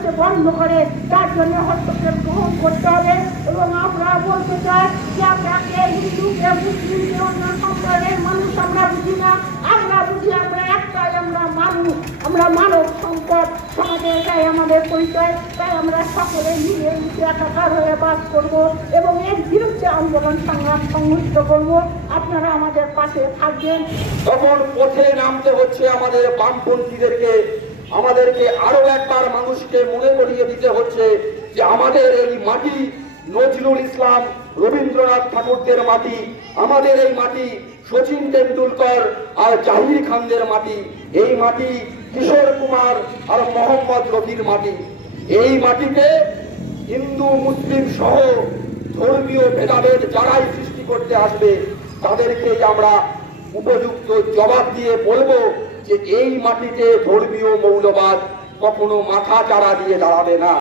যাতে বন্ধ করে, তার জন্য হস্তক্ষেপ গ্রহণ করতে হবে। এবং আমরা বলতে চাই যে আপনাকে হিন্দুকে মুসলিমকে অন্য সম্প্রদায়ের মানুষ আমরা বুঝি না, আমরা বুঝি আমরা একটাই, আমরা মানুষ, আমরা মানব সম্পদ, সমাজে এটাই আমাদের পরিচয়। তাই আমরা সকলে মিলে মিশে একাকার হয়ে বাস করব এবং এর বিরুদ্ধে আন্দোলন সংগ্রাম সংগঠিত করব। আপনারা আমাদের পাশে থাকবেন। তখন পথে নামতে হচ্ছে আমাদের বামপন্থীদেরকে, আমাদেরকে আরো একবার মানুষকে মনে করিয়ে দিতে হচ্ছে যে আমাদের এই মাটি নজরুল ইসলাম, রবীন্দ্রনাথ ঠাকুরদের মাটি, আমাদের এই মাটি শচীন তেন্ডুলকর আর জাহির খানদের মাটি, এই মাটি কিশোর কুমার আর মোহাম্মদ রফির মাটি। এই মাটিতে হিন্দু মুসলিম সহ ধর্মীয় ভেদাভেদ যারাই সৃষ্টি করতে আসবে তাদেরকেই আমরা উপযুক্ত জবাব দিয়ে বলবো যে এই মাটিতে ধর্মীয় মৌলবাদ কখনো মাথা চাড়া দিয়ে দাঁড়াবে না।